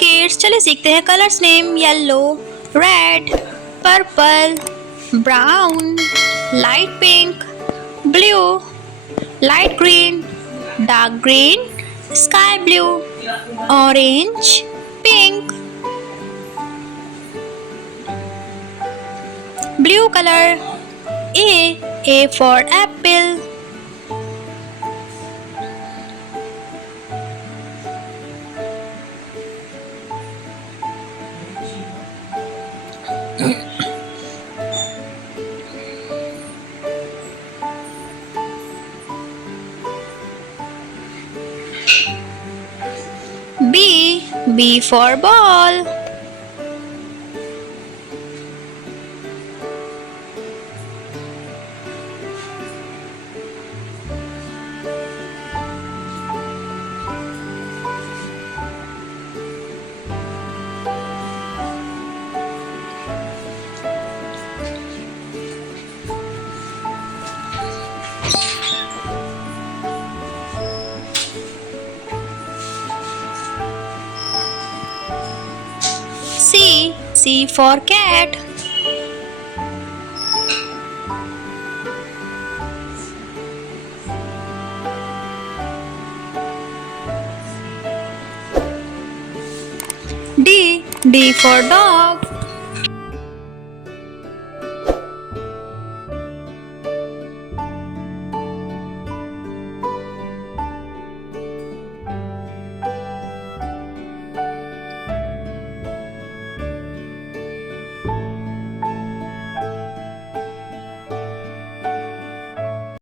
किड्स, चलिए सीखते हैं colours name. Yellow, red, purple, brown, light pink, blue, light green, dark green, sky blue, orange, pink. Blue color. A for apple. B for ball. C for cat. D for dog.